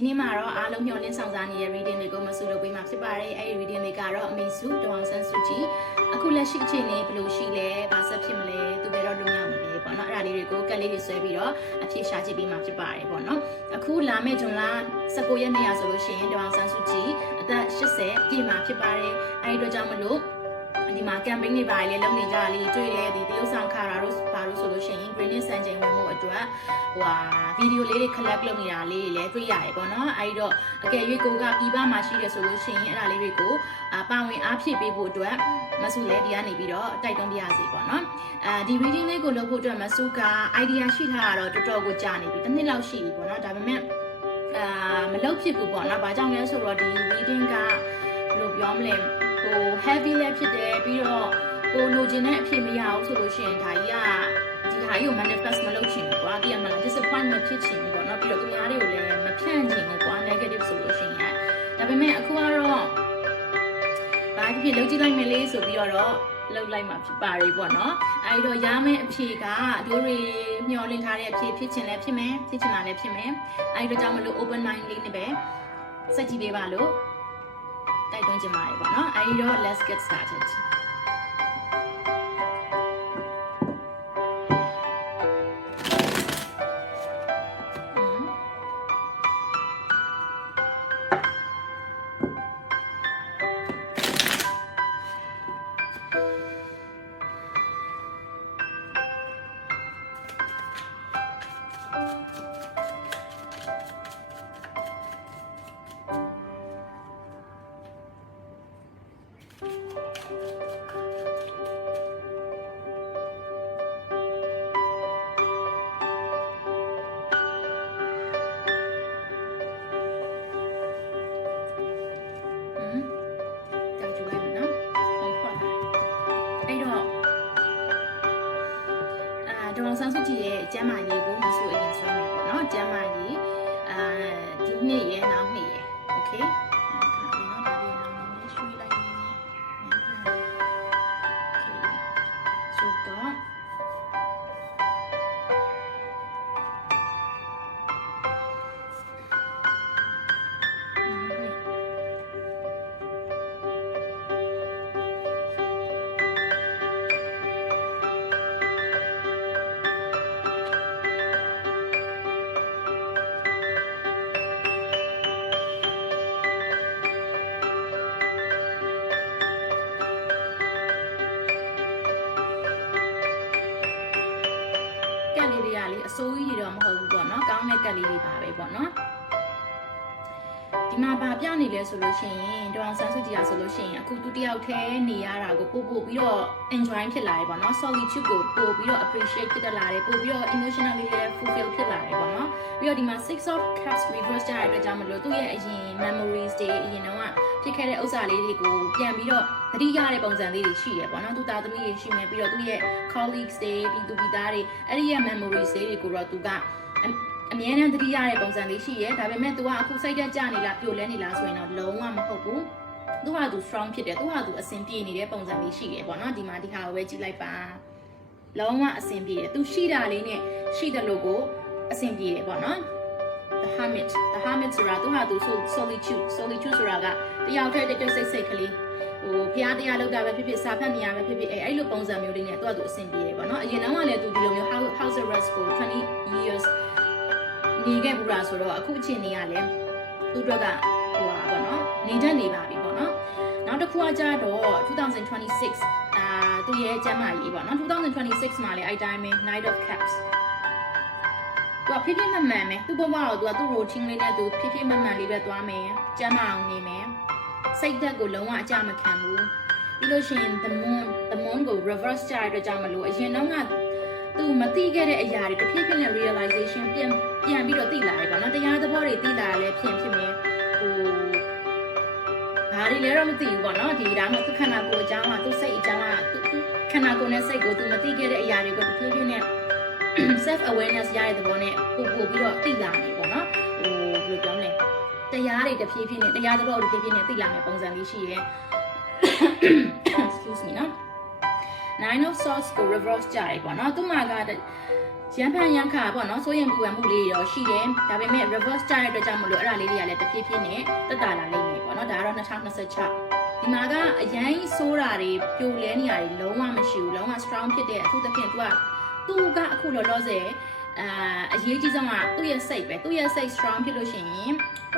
ဒီနေ့မှာတော့အားလုံးမျှော်လင့်ဆောင်စားနေတဲ့ reading တွေကိုမဆူလို့ပေးမှာဖြစ်ပါတယ်အဲဒီ reading တွေကတော့အမေစုဒေါအောင်ဆန်းစုကြည်အခုလက်ရှိအခြေအနေဘယ်လိုရှိလဲဘာဆက်ဖြစ်မလဲသူဘယ်တော့လွတ်မြောက်မလဲပေါ့နော်အဲ့ဒါလေးတွေကိုကက်လေးတွေဆွဲပြီးတော့အဖြေရှာကြည့်ပေးမှာဖြစ်ပါတယ်ပေါ့နော်အခုလာမယ့်ဂျွန်လ19ရက်နေ့ရဆိုလို့ရှိရင်ဒေါအောင်ဆန်းစုကြည်အသက်80ပြည့်မှာဖြစ်ပါတယ်အဲဒီအတွက်ကြောင့်မလို့ ဒီမှာ campaign တွေပါလေလုပ်နေကြလေးတွေ့တယ်ဒီတရုတ်ဆောင်ခါရာတို့ဘာလို့ဆိုလို့ရှိရင် green စံချိန်ဝင်မှုအတွက်ဟိုဟာဗီဒီယိုလေးတွေ collect လုပ်နေတာလေးတွေလည်းတွေ့ရတယ်ပေါ့နော်အဲဒီတော့အကယ်၍ကိုကပြည်ပမှာရှိတယ်ဆိုလို့ရှိရင်အဲ့ဒါလေးတွေကိုအာပါဝင်အားဖြည့်ပေးဖို့အတွက်မဆုလည်းဒီကနေပြီးတော့တိုက်တွန်းပြရစီပေါ့နော်အဲဒီ reading လေးကိုလုပ်ဖို့အတွက်မဆုက idea ရှိထားတာတော့တော်တော်ကိုကြာနေပြီတစ်နှစ်လောက်ရှိပြီပေါ့နော်ဒါပေမဲ့အာမလုပ်ဖြစ်ဘူးပေါ့နော်ဘာကြောင့်လဲဆိုတော့ဒီ reading ကဘယ်လိုပြောမလဲ ဟို heavy လည်းဖြစ်တယ်ပြီးတော့ကိုလိုချင်တဲ့အဖြစ်မရအောင်ဆိုလို့ရှိရင်ဒါကြီးကဒီဟာကြီးကို manifest မလုပ်ချင်ဘူးကွာဒီကမှ disappointment ဖြစ်ချင်ဘူးပေါ့နော်ပြီးတော့သူများတွေကိုလည်းမဖြန့်ချင်ဘူးကွာ negative ဆိုလို့ရှိရင်ဒါပေမဲ့အခုကတော့ဘာဖြစ်ဖြစ်လုပ်ကြည့်လိုက်မယ်လေးဆိုပြီးတော့လောက်လိုက်မှာဖြစ်ပါလေပေါ့နော်အဲဒီတော့ရမယ့်အဖြေကတို့တွေမျှော်လင့်ထားတဲ့အဖြေဖြစ်ချင်လည်းဖြစ်မယ်ဖြစ်ချင်တာလည်းဖြစ်မယ်အဲဒီတော့ကြောင့်မလို့ open mind လေးနဲ့ပဲစက်ကြည့်ပေးပါလို့ တိုက်တွန်းချင်ပါတယ်ပေါ့နော်အဲဒီတော့ let's get started ကြည်ရဲ့ကျမ်းမာရေးကိုမဆိုအရင်ဆွဲမယ်ပေါ့နော်ကျမ်းမာရေးအာဒီနေ့ရဲ့နောက်နေ့ရဲ့โလေးတွေကလေအစိုးကြီးတွေတော့မဟုတ်ဘူးပေါ့နော်ကောင်းတဲ့ကက်လေးတွေပါပဲပေါ့နော်ဒီမှာဗာပြနေလဲဆိုလို့ရှိရင်ဒေါအောင်ဆန်းစုကြည်ရဆိုလို့ရှိရင်အခုသူတယောက်တည်းနေရတာကိုပို့ပို့ပြီးတော့ enjoy ဖြစ်လာတယ်ပေါ့နော် solitude ကိုပို့ပြီးတော့ appreciate ဖြစ်တတ်လာတယ်ပို့ပြီးတော့ emotionally လည်း fulfill ဖြစ်လာတယ်ပေါ့နော်ပြီးတော့ဒီမှာ six of cups reverse ကြရတဲ့အတွက်ကြောင့်မလို့သူ့ရဲ့အရင် memories တွေအရင်တော့ ဖြစ်ခဲ့တဲ့ဥစ္စာလေးတွေကိုပြန်ပြီးတော့သတိရတဲ့ပုံစံလေးတွေရှိရပေါ့နော်သူသားသမီးတွေရှိမယ်ပြီးတော့သူ့ရဲ့ colleagues တွေပြီးသူပြီးသားတွေအဲ့ဒီရဲ့ memories တွေကိုတော့သူကအအမြဲတမ်းသတိရတဲ့ပုံစံလေးရှိရဲဒါပေမဲ့ तू ကအခုစိတ်တက်ကြနေလားပြိုလဲနေလားဆိုရင်တော့လုံးဝမဟုတ်ဘူးသူဟာသူ strong ဖြစ်တယ်သူဟာသူအဆင်ပြေနေတဲ့ပုံစံလေးရှိရဲပေါ့နော်ဒီမှာဒီဟာကိုပဲကြည့်လိုက်ပါလုံးဝအဆင်ပြေတယ်သူရှိတာလေးနဲ့ရှိတယ်လို့ကိုအဆင်ပြေတယ်ပေါ့နော် the hermit the hermit ဆိုတာသူဟာသူ solitude solitude ဆိုတာက တယောက်တည်းတက်တက်စိတ်စိတ်ကလေးဟိုဖျားတရားလောက်တာပဲဖြစ်ဖြစ်စာဖတ်နေရပဲဖြစ်ဖြစ်အဲအဲ့လိုပုံစံမျိုးလေးနဲ့သူကသူအဆင်ပြေတယ်ပေါ့နော်အရင်တော့ကလည်းသူဒီလိုမျိုး house house arrest ကို20 years နေခဲ့ဘူးလားဆိုတော့အခုအချိန်နေရလဲသူတို့ကဟိုပါပေါ့နော်နေတတ်နေပါပြီပေါ့နော်နောက်တစ်ခုကကြတော့2026အာသူရဲ့ကျမ်းမာရေးပေါ့နော်2026မှာလည်းအဲ့တိုင်းပဲ Night of Cups သူကဖြည်းဖြည်းမှန်မှန်ပဲသူ့ဘဝကိုသူကသူ့ routine လေးနဲ့သူဖြည်းဖြည်းမှန်မှန်လေးပဲသွားမယ်ကျမ်းမာအောင်နေမယ် စိတ်ဓာတ်ကိုလုံးဝအကြမခံဘူးပြီးလို့ရှိရင် the moon the moon ကို reverse ကြရတဲ့ကြောင့်မလို့အရင်တော့ကသူမသိခဲ့တဲ့အရာတွေတစ်ဖြည်းဖြည်းနဲ့ realization ပြန်ပြန်ပြီးတော့သိလာတယ်ပေါ့နော်တရားသဘောတွေသိလာရလဲဖြစ်ဖြစ်မယ်ဟိုဘာတွေလဲတော့မသိဘူးပေါ့နော်ဒီဒါမှသူခန္ဓာကိုယ်အကြောင်းကသူစိတ်အကြောင်းကသူသူခန္ဓာကိုယ်နဲ့စိတ်ကိုသူမသိခဲ့တဲ့အရာတွေကိုတစ်ဖြည်းဖြည်းနဲ့ self awareness ရတဲ့သဘောနဲ့ပို့ပို့ပြီးတော့သိလာမယ်ပေါ့နော်ဟိုဘယ်လိုပြောမလဲ တရားတွေတစ်ဖြည်းဖြည်းနဲ့တရားသဘောတွေတစ်ဖြည်းဖြည်းနဲ့သိလာမယ်ပုံစံလေးရှိရဲ excuse me နော် nine of swords ကို reverse ကြရပေါ့နော်သူ့မှာကရန်ဖန်ရန်ခါပေါ့နော်စိုးရင်ပူပန်မှုလေးတွေတော့ရှိတယ်ဒါပေမဲ့ reverse ကြတဲ့အတွက်ကြောင့်မလို့အဲ့ဒါလေးတွေကလည်းတဖြည်းဖြည်းနဲ့တက်တာလာလိမ့်မယ်ပေါ့နော်ဒါကတော့2026ဒီမှာကအရင်ဆိုးတာတွေပြိုလဲနေရတွေလုံးဝမရှိဘူးလုံးဝ strong ဖြစ်တဲ့အထူးသဖြင့် तू ကသူကအခုလောလောဆယ် အာအရေးကြီးဆုံးကသူ့ရဲ့စိတ်ပဲသူ့ရဲ့စိတ် strong ဖြစ်လို့ရှိရင်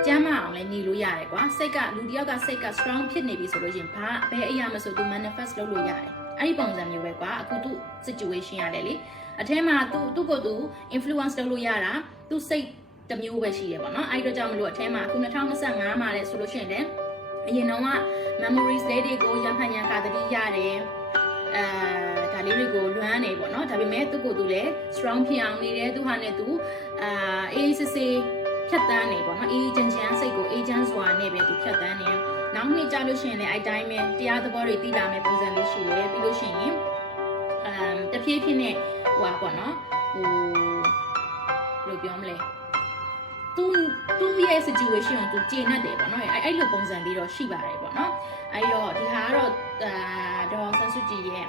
ကျမ်းမအောင်လည်းနေလို့ရတယ်ကွာစိတ်ကလူတစ်ယောက်ကစိတ်က strong ဖြစ်နေပြီဆိုလို့ရှိရင်ဘာဘယ်အရာမဆို तू manifest လုပ်လို့ရတယ်အဲ့ဒီပုံစံမျိုးပဲကွာအခုသူ situation ရတယ်လေအထဲမှာသူသူ့ကိုယ်သူ influence လုပ်လို့ရတာသူစိတ်တစ်မျိုးပဲရှိတယ်ပေါ့နော်အဲ့ဒီတော့ကြောင့်မလို့အထဲမှာအခု2025မှာလဲဆိုလို့ရှိရင်လည်းအရင်တော့က memories လေးတွေကိုရံဖန်ရံကာတတိရတယ်အဲဒါ လေးတွေကိုလွမ်းနေပေါ့နော်ဒါပေမဲ့သူ့ကိုယ်သူလည်း strong ဖြစ်အောင်နေတယ်သူဟာနဲ့သူအာအေးစစ်စစ်ဖြတ်တန်းနေပေါ့နော်အေးချမ်းချမ်းစိတ်ကိုအေးချမ်းစွာနဲ့ပဲသူဖြတ်တန်းနေနောက်နှစ်ကြာလို့ရှိရင်လည်းအဲ့တိုင်းပဲတရားသဘောတွေသိလာမယ်ပုံစံလေးရှိတယ်ပြီးလို့ရှိရင်အမ်တဖြည်းဖြည်းနဲ့ဟိုပါပေါ့နော်ဟိုဘယ်လိုပြောမလဲသူသူ့ရဲ့ situation ကိုသူကျေနပ်တယ်ပေါ့နော်အဲ့အဲ့လိုပုံစံလေးတော့ရှိပါတယ်ပေါ့နော်အဲ့တော့ဒီဟာကတော့အာဒေါ်ဆန်းစုကြည်ရဲ့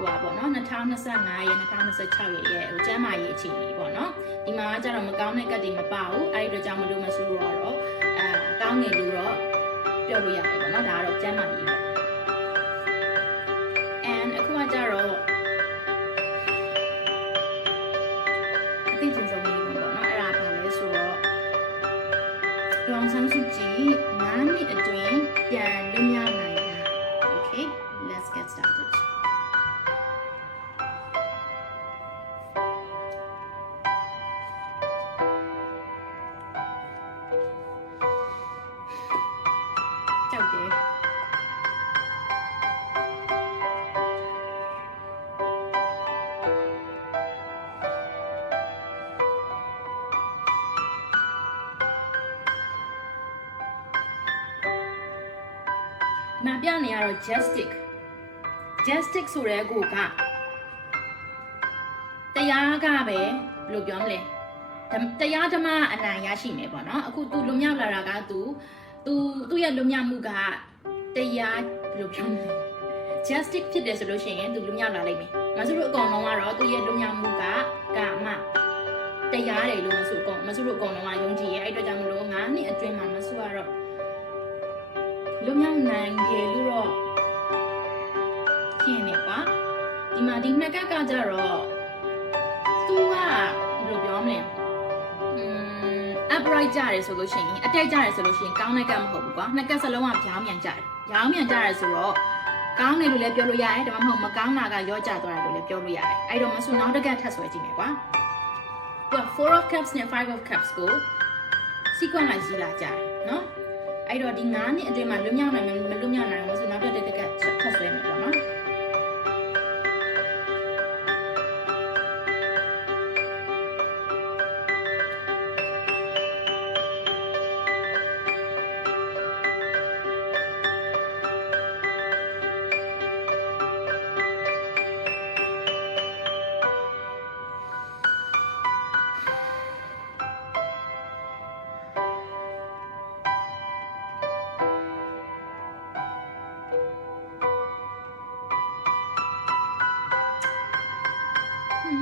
ဟိုပါပေါ့နော်2025ရဲ့2026ရဲ့ရဲ့ဟိုကျမ်းမာရေးအခြေအနေပေါ့နော်ဒီမှာကျတော့မကောင်းတဲ့ကတ်တွေမပါဘူးအဲ့ဒီတော့ကြောင့်မလို့မဆိုးတော့တော့အာကောင်းနေလို့တော့ပြောလို့ရတယ်ပေါ့နော်ဒါကတော့ကျမ်းမာရေးပေါ့ and အခုကကျတော့အသိချင်းဆုံးလေးပေါ့နော်အဲ့ဒါပါလဲဆိုတော့ဒေါအောင်ဆန်းစုကြည်9နှစ်အတွင်းပြန်လွတ်မြောက်နိုင် မပြနေရတော့ justic justic ဆိုတဲ့ကိုကတရားကပဲဘယ်လိုပြောမလဲဓမ္မတရားဓမ္မအနိုင်ရရှိမယ်ပေါ့နော်အခု तू လွတ်မြောက်လာတာက तू तू သူ့ရဲ့လွတ်မြောက်မှုကတရားဘယ်လိုပြောမလဲ justic ဖြစ်တယ်ဆိုလို့ရှိရင် तू လွတ်မြောက်လာလိမ့်မယ်မဆူတို့အကောင်လုံးကတော့သူ့ရဲ့လွတ်မြောက်မှုကကာမတရားတယ်လို့မဆူအကောင်မဆူတို့အကောင်လုံးကယုံကြည်ရဲ့အဲ့အတွက်ကြောင့်မလို့9နှစ်အတွင်းမှာမဆူကတော့ လွတ်မြောက်နိုင်တယ်လို့တော့ထင်နေပါဒီမှာဒီနှစ်ကက်ကကြတော့သူကဘယ်လိုပြောမလဲอืม upright ကြတယ်ဆိုလို့ရှိရင်အတက်ကြတယ်ဆိုလို့ရှိရင်ကောင်းတဲ့ကက်မဟုတ်ဘူးကွာနှစ်ကက်စလုံးကပြောင်းမြန်ကြတယ်ပြောင်းမြန်ကြတယ်ဆိုတော့ကောင်းတယ်လို့လည်းပြောလို့ရတယ်ဒါမှမဟုတ်မကောင်းတာကရောကြသွားတယ်လို့လည်းပြောလို့ရတယ်အဲ့တော့မဆိုနောက်တစ်ကက်ထပ်ဆွဲကြည့်မယ်ကွာသူက4 of cups နဲ့5 of cups ကို sequence လိုက်ရေးလာကြတယ်နော် အဲ့တော့ဒီ9နှစ်အတွင်းမှာလွတ်မြောက်နိုင်မယ်မလွတ်မြောက်နိုင်ဘူးဆိုနောက်တစ်တက်ကထပ်ဆွဲမယ်ပေါ့နော် ငါ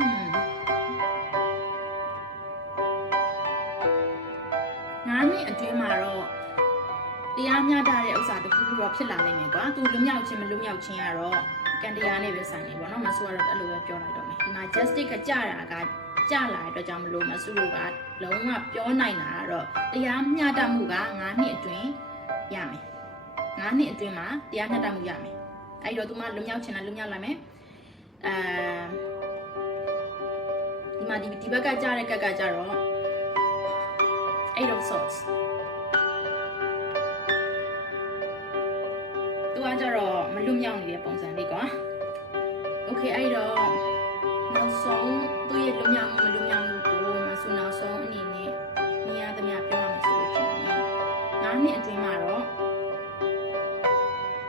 းနှစ်အတွင်းမှာတော့တရားမျှတတဲ့ဥစ္စာတစ်ခုခုတော့ဖြစ်လာနိုင်မယ်ကွာသူလွတ်မြောက်ခြင်းမလွတ်မြောက်ခြင်းကတော့ကံတရားနဲ့ပဲဆိုင်နေပေါ့နော်မဆူကတော့အဲ့လိုပဲပြောလိုက်တော့မယ်ဒီမှာ justice ကကြတာကကြလာတဲ့အတွက်ကြောင့်မလို့မဆူတို့ကလုံးဝပြောနိုင်တာကတော့တရားမျှတမှုက9နှစ်အတွင်းရမယ်9နှစ်အတွင်းမှာတရားမျှတမှုရမယ်အဲ့တော့သူမလွတ်မြောက်ခြင်းလားလွတ်မြောက်လာမယ်အဲဒီ မှာဒီဒီဘက်ကကြားတဲ့ကက်ကကြတော့ eight of swords သူကကြတော့မလွတ်မြောက်နေတဲ့ပုံစံလေးကွာ okay အဲ့တော့နောက်ဆုံးသူ့ရဲ့လွတ်မြောက်မှုမလွတ်မြောက်မှုကိုမဆူနောက်ဆုံးအနေနဲ့နေရသမျှပြောရမယ်ဆိုလို့ရှိရင်9နှစ်အတွင်းမှာတော့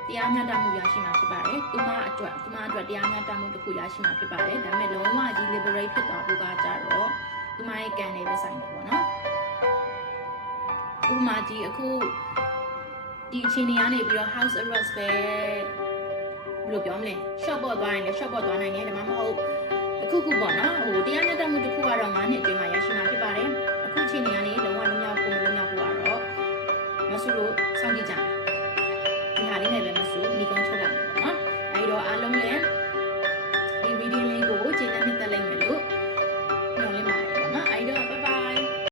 တရားမျှတမှုရရှိမှာဖြစ်ပါတယ်။ သူမအတွက်သူမအတွက်တရားမျှတမှုတစ်ခုရရှိမှာဖြစ်ပါတယ်ဒါပေမဲ့လုံးဝကြီး liberate ဖြစ်သွားဖို့ကကြတော့သူမရဲ့ကံတွေပဲဆိုင်တယ်ပေါ့နော်ဥပမာဒီအခုဒီအချိန်တွေကနေပြီးတော့ house arrest ပဲဘယ်လိုပြောမလဲ shop ပေါ်သွားရင်လည်း shop ပေါ်သွားနိုင်တယ်ဒါမှမဟုတ်အခုခုပေါ့နော်ဟိုတရားမျှတမှုတစ်ခုကတော့9နှစ်အတွင်းမှာရရှိမှာဖြစ်ပါတယ်အခုအချိန်တွေကနေလုံးဝလုံးရောက်ဖို့မလုံးရောက်ဖို့ကတော့မဆူလို့စောင့်ကြည့်ကြမယ်ဒီဟာလေးနဲ့ပဲမဆူညီကုန်းချုပ်လိုက်မယ်ပေါ့နော် အဲ့တော့အားလုံးလည်းဒီ reading လေးကိုကျင့်တဲ့နှစ်သက်လိုက်မယ်လို့